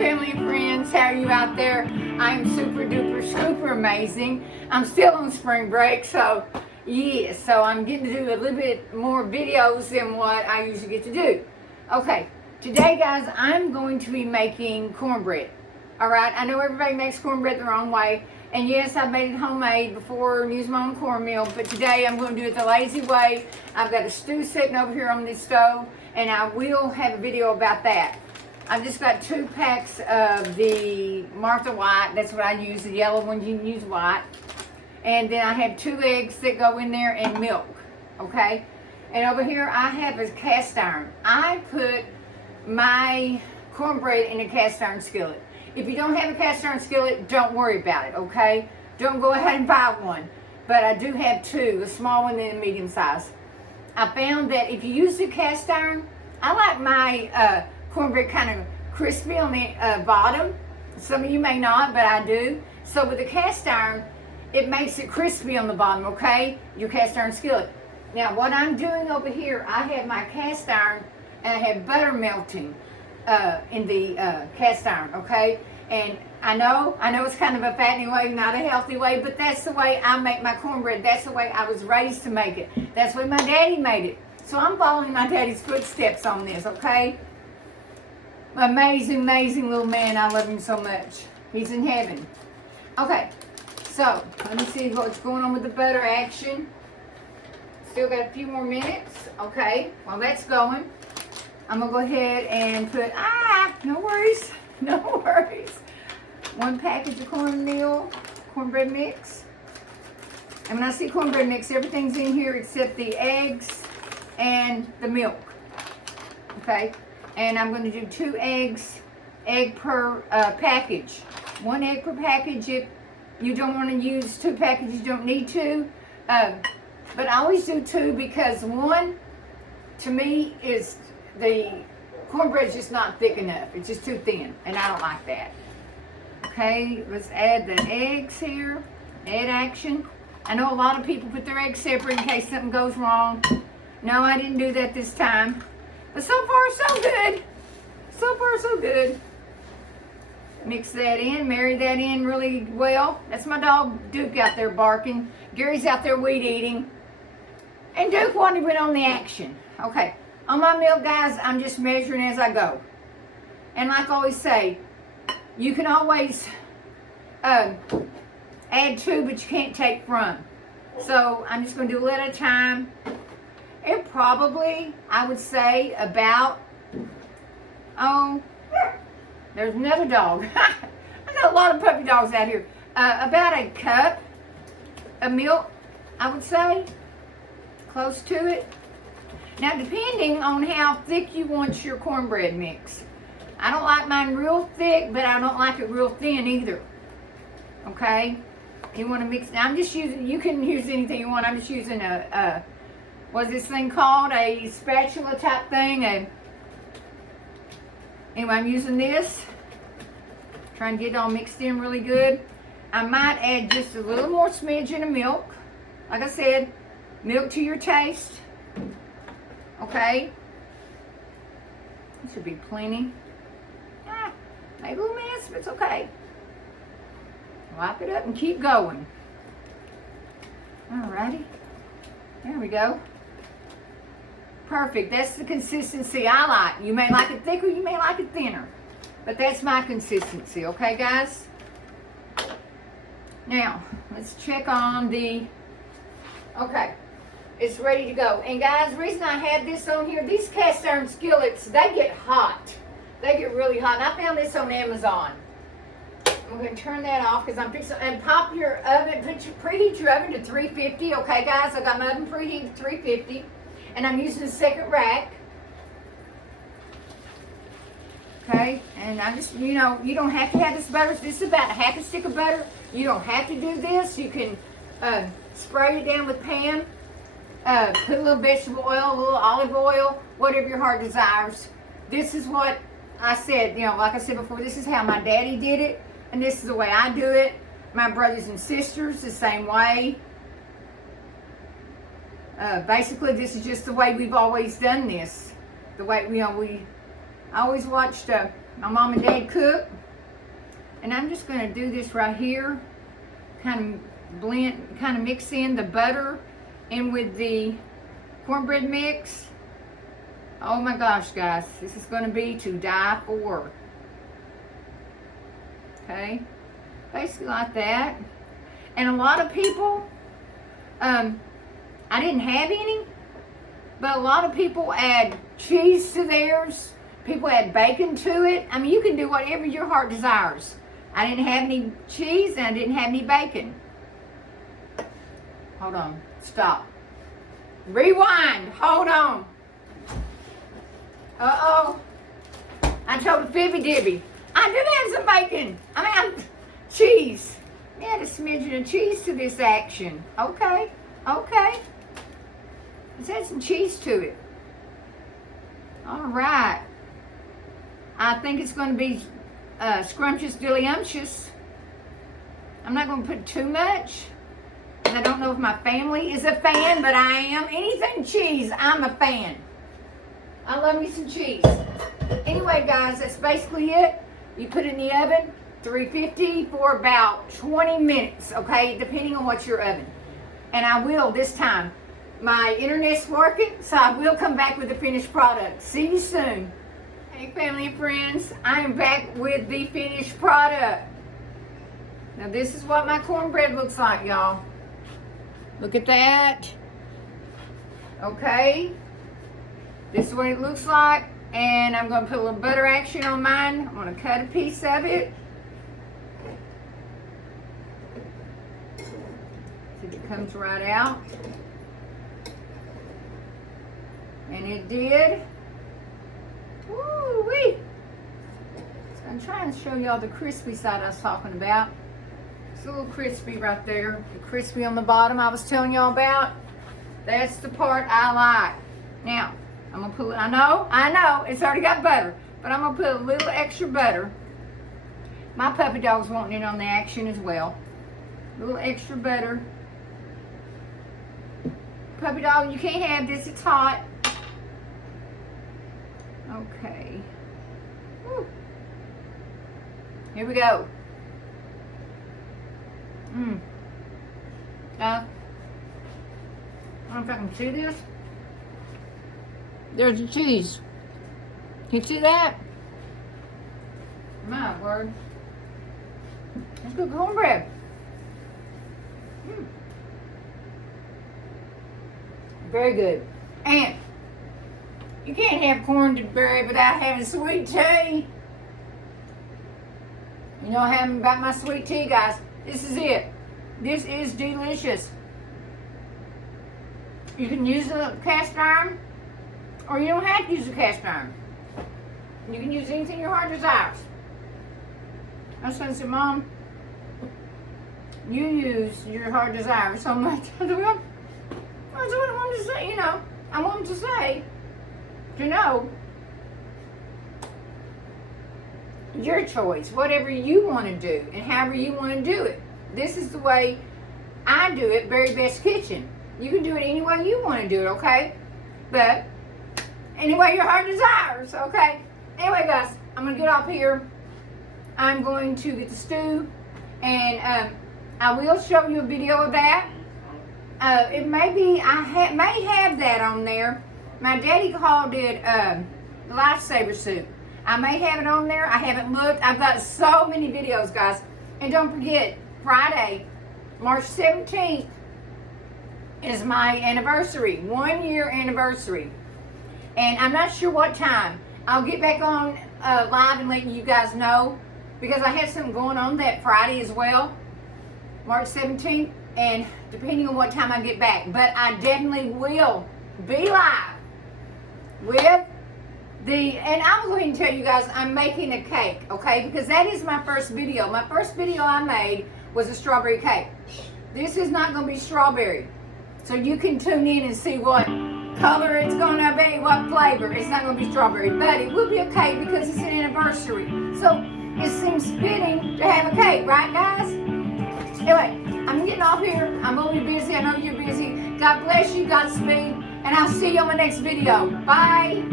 family and friends. How are you out there? I'm super duper super amazing. I'm still on spring break, so yes, so I'm getting to do a little bit more videos than what I usually get to do. Okay, today guys, I'm going to be making cornbread. Alright, I know everybody makes cornbread the wrong way, and yes, I've made it homemade before and used my own cornmeal, but today I'm going to do it the lazy way. I've got a stew sitting over here on this stove, and I will have a video about that. I've just got 2 packs of the Martha White. That's what I use, the yellow ones. You can use white. And then I have 2 eggs that go in there and milk, okay? And over here I have a cast iron. I put my cornbread in a cast iron skillet. If you don't have a cast iron skillet, don't worry about it, okay? Don't go ahead and buy one. But I do have 2, a small one and a medium size. I found that if you use the cast iron, I like my cornbread kind of crispy on the bottom. Some of you may not, but I do. So with the cast iron, it makes it crispy on the bottom, okay? Your cast iron skillet. Now what I'm doing over here, I have my cast iron and I have butter melting in the cast iron, okay? And I know it's kind of a fattening way, not a healthy way, but that's the way I make my cornbread. That's the way I was raised to make it. That's the way my daddy made it. So I'm following my daddy's footsteps on this, okay? Amazing, amazing little man. I love him so much. He's in heaven. Okay, so let me see what's going on with the butter action. Still got a few more minutes. Okay, while that's going, I'm going to go ahead and put, no worries, no worries. 1 package of cornbread mix. And when I see cornbread mix, everything's in here except the eggs and the milk. Okay. And I'm going to do 2 eggs, egg per package. 1 egg per package. If you don't want to use 2 packages, you don't need to. But I always do 2 because 1, to me, is the cornbread's just not thick enough. It's just too thin, and I don't like that. Okay, let's add the eggs here. Add action. I know a lot of people put their eggs separate in case something goes wrong. No, I didn't do that this time. But so far, so good. So far, so good. Mix that in, marry that in really well. That's my dog, Duke, out there barking. Gary's out there weed eating. And Duke wanted to went on the action. Okay, on my milk, guys, I'm just measuring as I go. And like I always say, you can always add to, but you can't take from. So I'm just going to do a little at a time. It probably, I would say, about, there's another dog. I got a lot of puppy dogs out here. About a cup of milk, I would say, close to it. Now, depending on how thick you want your cornbread mix. I don't like mine real thick, but I don't like it real thin either. Okay? You want to mix, I'm just using, you can use anything you want. I'm just using what's this thing called? A spatula type thing. Anyway, I'm using this. Trying to get it all mixed in really good. I might add just a little more smidgen of milk. Like I said, milk to your taste. Okay. This should be plenty. Maybe a little mess, but it's okay. Wipe it up and keep going. Alrighty. There we go. Perfect. That's the consistency I like. You may like it thicker, you may like it thinner. But that's my consistency, okay, guys? Now, let's check on the... Okay. It's ready to go. And guys, the reason I have this on here, these cast iron skillets, they get hot. They get really hot. And I found this on Amazon. I'm going to turn that off because I'm fixing, and pop your oven, preheat your oven to 350. Okay, guys, I got my oven preheated to 350. And I'm using the second rack. Okay, and I just, you know, you don't have to have this butter. This is about a half a stick of butter. You don't have to do this. You can spray it down with pan. Put a little vegetable oil, a little olive oil, whatever your heart desires. This is what I said, you know, like I said before, this is how my daddy did it. And this is the way I do it. My brothers and sisters, the same way. Basically, this is just the way we've always done this. The way, you know, I always watched my mom and dad cook. And I'm just going to do this right here. Kind of mix in the butter in with the cornbread mix. Oh my gosh, guys, this is going to be to die for. Okay, basically like that. And a lot of people, I didn't have any, but a lot of people add cheese to theirs. People add bacon to it. I mean, you can do whatever your heart desires. I didn't have any cheese and I didn't have any bacon. Hold on. Stop. Rewind. Hold on. Uh-oh. I told Fibby Dibby. I did have some bacon. Cheese. Add a smidgen of cheese to this action. Okay. Okay. Let's add some cheese to it. All right. I think it's going to be scrumptious dilly-umptious. I'm not going to put too much. And I don't know if my family is a fan, but I am. Anything cheese, I'm a fan. I love me some cheese. Anyway, guys, that's basically it. You put it in the oven, 350 for about 20 minutes, okay? Depending on what's your oven. And I will this time. My internet's working, so I will come back with the finished product. See you soon. Hey, family and friends. I am back with the finished product. Now, this is what my cornbread looks like, y'all. Look at that. Okay. This is what it looks like. And I'm going to put a little butter action on mine. I'm going to cut a piece of it. See if it comes right out. And it did. Woo-wee. So I'm trying to show y'all the crispy side I was talking about. It's a little crispy right there. The crispy on the bottom I was telling y'all about. That's the part I like. Now, I'm going to put, I know, it's already got butter. But I'm going to put a little extra butter. My puppy dog's wanting in on the action as well. A little extra butter. Puppy dog, you can't have this, it's hot. Okay. Woo. Here we go. I don't know if I can see this. There's the cheese. Can you see that? My word. That's good cornbread. Very good. And you can't have cornbread without having sweet tea. You know I haven't got my sweet tea, guys. This is it. This is delicious. You can use a cast iron, or you don't have to use a cast iron. You can use anything your heart desires. I was going to say, Mom, you use your heart desire so much. That's what I wanted to say, you know. I wanted to say, to know, your choice, whatever you want to do, and however you want to do it. This is the way I do it, Very Best Kitchen. You can do it any way you want to do it, okay? But any way your heart desires, okay? Anyway, guys, I'm going to get off here. I'm going to get the stew, and I will show you a video of that. It may be, may have that on there. My daddy called it lifesaver soup. I may have it on there. I haven't looked. I've got so many videos, guys. And don't forget, Friday, March 17th, is my anniversary, 1 year anniversary. And I'm not sure what time. I'll get back on live and let you guys know, because I have something going on that Friday as well, March 17th, and depending on what time I get back. But I definitely will be live with and I'm going to tell you guys, I'm making a cake, okay? Because that is my first video. My first video I made was a strawberry cake. This is not going to be strawberry. So you can tune in and see what color it's going to be, what flavor. It's not going to be strawberry, but it will be a cake because it's an anniversary. So it seems fitting to have a cake, right, guys? Anyway, I'm getting off here. I'm going to be busy. I know you're busy. God bless you. Godspeed. And I'll see you on my next video. Bye.